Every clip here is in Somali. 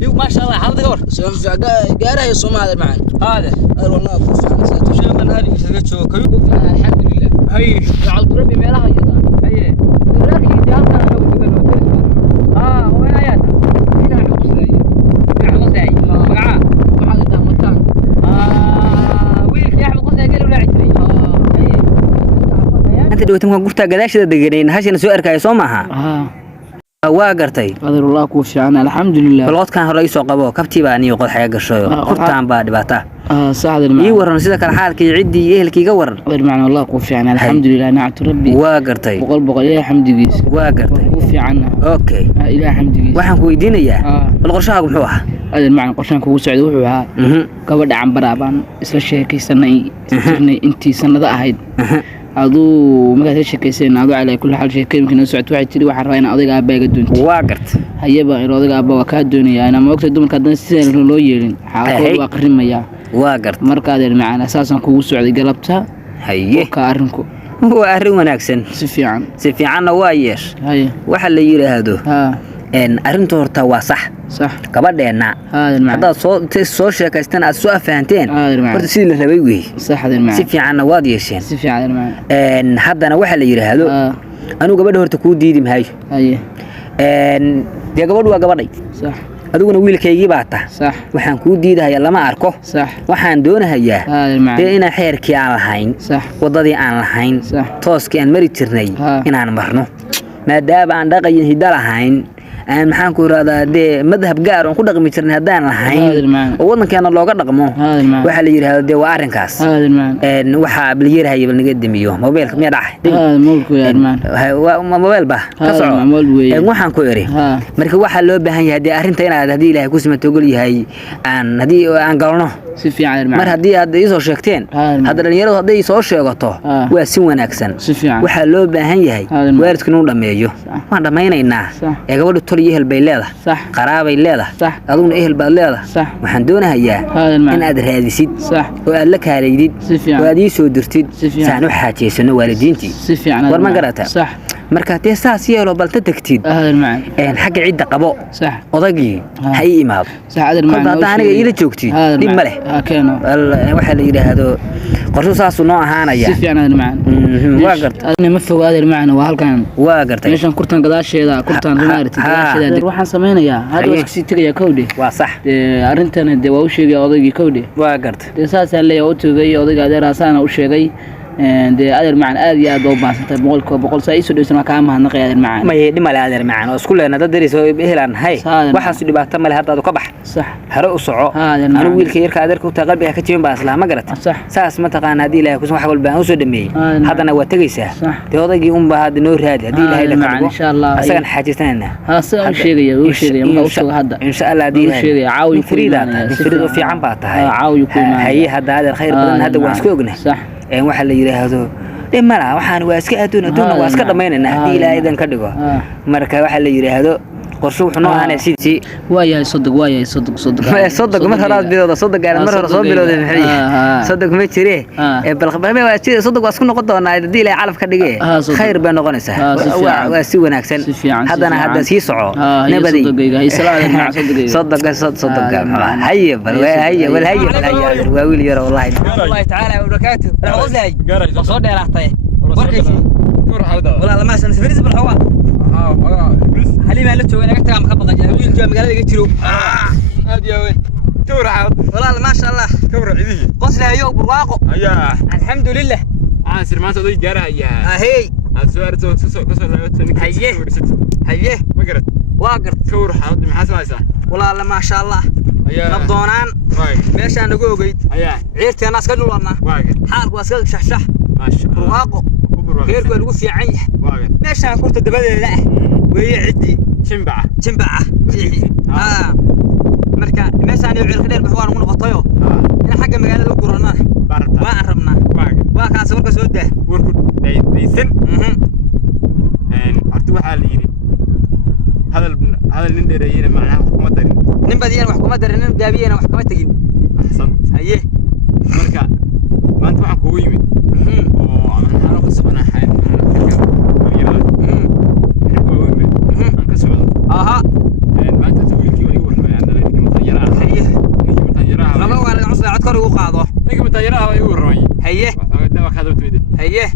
يو ما شاء الله حاضر قبر قارها يصوم هذا معنا هذا والله كوف عن ساتو شو من هذه سجتشو كيو الحمد لله هاي على القرب ميلها يدا هاي لكن دي هذا لو تقول وين آياته هنا حقوسي قصدي مقعه وهذا دامتان ويلك يا احمد قصدي قالوا لا عشري أنت دوتهم قرطة قداش تدقنين هاشين سؤال كاي صومها waa gartay qadar Allah ku fiican alxamdulillah balodkan hore ay soo qabo kabti baa niyo qod xaga gasho qurtaan baa dhibata saxda ma ii waran sida kala xaalkii cidii ehelkiiga waran qadar macna Allah ku fiican alxamdulillah na'tu rabbi waa gartay boqol ilaahay xamdigiis waa gartay ku fiican okay ilaahay xamdigiis waxaan ku weydiinayaa bal qorshahaagu muxuu ahaa qadar macna qorshahan kugu socdo wuxuu ahaa gabadha cambaraaban isla sheekaysanay intii sanada ahayd aduu magaca sheekaysan aduu calay kulli hal sheekooyinka socod waxay tiri waxa rabaa in adiga aabbaga doonto waa gart hayaba in adiga aabba waa ka doonaya ana ma ogta dumarka dan sideen loo yeelin xaalkooda waa qarimaya waa gart marka adeer macana asaasan kugu socday galabta haye ka arinku waa arrin wanaagsan si fiican waa yeesh haye waxa la yiraahdo arrinta horta waa sax gabadheena hadda soo sheekaystaan aad soo afahanteen horta sidii la rabay weey si fiican waad yeesheen si fiican haddana waxa la yiraahdo anu gabadha horta ku diidi mahay dee gabadhu waa gabadhay sax adiguna wiilkaygii baa taa sax waxaan ku diidayaa lama arko sax waxaan doonayaa dee inaan xeerkii aan lahayn wadadii aan lahayn tooskii aan mari jirnay inaan marno maadaama aan dhaqayn hidda lahayn aan maxaan ku raada de madhab gaar oo ku dhaqmi jirnay hadaan lahayn oo wadankeena looga dhaqmo waxa la yiraahdo de waa arinkaas waxa bil yiraahdo bal naga damiyo mobilka miya dhaxay mobilku yarmaan mobil ba ka soco waxaan ku iri marka waxa loo baahan yahay de arinta inaad hadii Ilaahay ku simato gol yahay aan hadii aan galno si fiican mar hadii aad isoo sheegteen hadda dhalinyaradu hadii soo sheegato waa si wanaagsan waxa loo baahan yahay waalidku inuu dhameeyo waan dhamaynaynaa ee gabadhu toliye ehel bay leedahay sax qaraabay leedahay aduna ehel baad leedahay waxaan doonayaa in aad raadisid oo aad la kaaleydid oo aad ii soo dirtid saan u xaajeysano waalidiintii si fiican war ma garata sax marka tii saas yeelo bal ta tagtid xagga cidda qabo sax odagii hay imaado sax adar macna hadda aniga ila joogtid dib ma leh keeno waxa la yiraahdo qorsho saas noo ahaanaya si fiican adar macna waa gartay ana ma fogaad adar macna waa halkan waa gartay meeshan kurtan gadaasheeda kurtan rumaarti gadaasheeda waxaan sameeynaya hada wax si tagaya kowde waa sax arintana de waa u sheegay odagii kowde waa gartay saas leeyahay oo tagay odaga adeeraasana u sheegay de adeer macna aad iyo aad u baasantay boqol saa isoo dhaysan ka ma hanaqay adeer macna ma yeedhi ma adeer macna isku leena dad dariso helaan hay waxa dhibaato ma leh hadda ka bax sax haro u soco anu wiilka yarka adeerka u taqalbiga ka jibin baas la ma garat saas ma taqaan hadii Ilaahay ku wax walba aan u soo dhameeyay hadana waa tagaysaa de odagii un baa hadda noo raadi hadii Ilaahay la kabo insha Allah asagan xaajisana ha soo sheegaya ma u soo hadda insha Allah hadii Ilaahay sheegaya caawi firido fiican baa tahay caawi ku imaan hay hadda adeer khayr badan hadda waan isku ognaa sax waxa la yiraahdo dhimala waxaan waa iska adoon waa iska dhameynaa hadii Ilaahay idan ka dhigo marka waxa la yiraahdo qorsho wuxuu noo aanay sidii waayahay sodog mar hore bilowda sodog gaar mar hore soo bilowday maxay sodog ma jiree bal khabarme waa sidii sodog waa isku noqon doonaa hadii Ilaahay calaf ka dhigay khayr baa noqonaysaa waa si wanaagsan hadana hadda sii soco nabadi sodog haye bal waa wiil yar wallahi ta'ala wa barakatuh raxoosay soo dheeraatay warkaysi wala ma san safariis bal hawa حليم هلا تسوي أنا قلت لك مخبط يا ويل جوا مقالة يقتلوا هادي يا وين تورع والله ما شاء الله تورع عيدي قصلها يوم برواقه أيوة الحمد لله عاسر ما صدق جرى يا هي السؤال هيه ما قرت واقرت تورع حاضر محاسب هذا والله ما شاء الله نبضونان ماشي أنا جوجيت عيرتي الناس كانوا والله حالك واسكت شح ما شاء الله برواقه غير كل وفي عيه ماشي أنا كنت دبل لا ويعدي شنبعة مركا مثلا يعرف كده بحوار من قطيو إن حاجة مقالة القرآن ما عرفنا واقع سورك سودة وركض ديسن أرتبح عليه هذا النندر يجينا معناه حكومة درين نبدي أنا حكومة درين نبدي أنا حكومة تجين أحسنت هيه مركا ما أنت معك قوي من أنا قصبنا حين أها ما أنت تقول كي يراها يورمي هيه دابا خذوا تميد هيه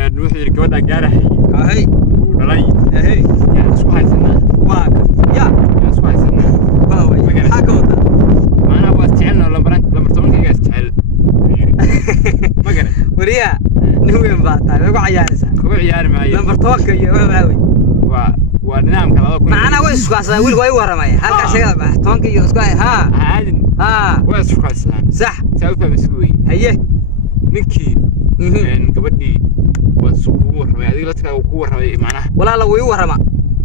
wuxuu yiri gabadha gaarahay hay uu dhalay hey yaa isku haysanaa waa ya isku haysanaa baaway waxa ka wada maana waa isticmaalno lambar 10 isticmaal magana wariya nuween baa tahay ugu ciyaaraysaa ugu ciyaar maayo lambar 10 iyo waxa waa nidaamka laba kun macana way isku haysanaa wiilku way waramay halka shaqada baa 10 iyo isku ha caadin waa isku haysanaa sax sababta mas'uuliye haye ninkii gabadhii وسكور ما هذه لا تكون معناها ولا لو يورما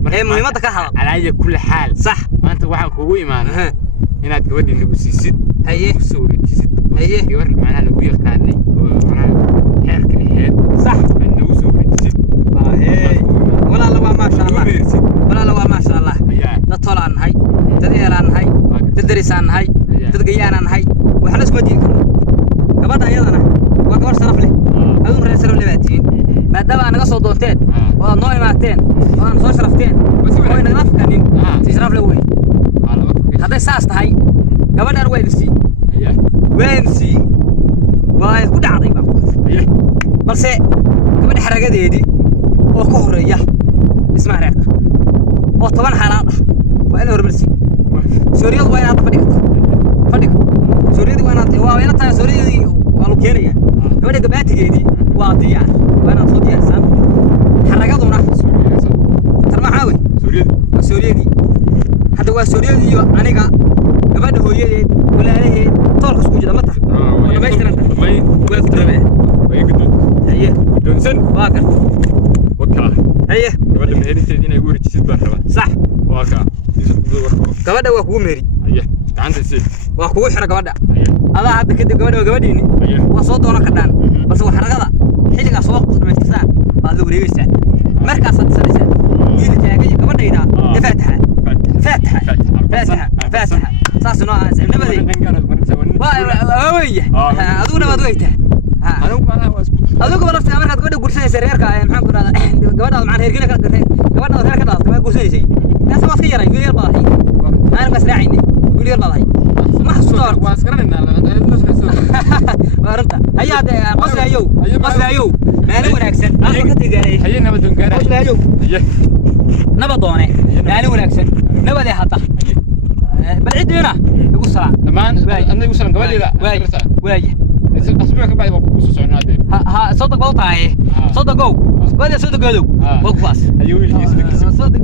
هي مهمتها كحل على كل حال صح ما انت واحد كوي معنا هنا تقول انه سيسد هي سوري سيسد هي يور معناها لو يقاني معناها حرك الهيد صح انه سوري سيسد هي ولا لو ما شاء الله ولا لو ما شاء الله ده طلعن هاي تديران هاي تدرسان هاي تدقيان هاي وحنا اسمه دين كبدا ايضنا وقور صرف له أدون رئيس الولايات ما دام أنا قصو دونتين ونوع ماتين وأنا صور شرفتين وين نغرف كنين تشرف لوي هذا ساست هاي قبل أنا وينسي وينسي وايد كل عظيمة بس قبل حركة دي وكهرية اسمها ريق وطبعا حالات وين هربلسي سوريا وين أطفال فديك سوريا وين أطفال وين أطفال سوريا والو كيريا gabadha gabaatigeedii waa diyaar waana soo diyaarsan xaragaduna tarmaxaaway suuriyadii hadda waa suuriyadii iyo aniga gabadha hooyadeed walaalaheed toolka isku jira mata waa dhamaystiran tahay waa ku dhabe way gudud haye doonsan waa kan wakaa haye gabadha meheriteedii inay ugu rijisid baan rabaa sax waa ka gabadha waa kugu meeri haye gacanta si waa kugu xira gabadha هذا هذا كده قبل وقبليني وصوت ولا كدان بس هو حرقة حيلك أسواق مستسان بعد ذو ريوسة مركز سلسلة يجي تلاقي قبل هنا فاتحة فاتحة فاتحة فاتحة صار نوع نبدي وين أدونا ما دويته أدوك ما رفت أمريكا تقول قرصين سرير كاي محمد هذا قبل معنا هيرجينا قبل هذا كذا كمان قرصين شيء ناس ما خيرة يقول يلا هاي أنا بس راعيني يقول يلا هاي ما حصلت واسكرنا وارنتا هيا قصر أيو ما أنا وناكسن أنا كنت قاري هيا نبض قاري قصر أيو نبضونه ما أنا وناكسن نبضي حتى بالعيد هنا يقول صلاة لما أنا يقول صلاة قبل لا واجه أسبوعك بعد بقص سعنادي ها صدق بوطاي صدقوا بدي صدق قالوا وقفاس أيوه صدق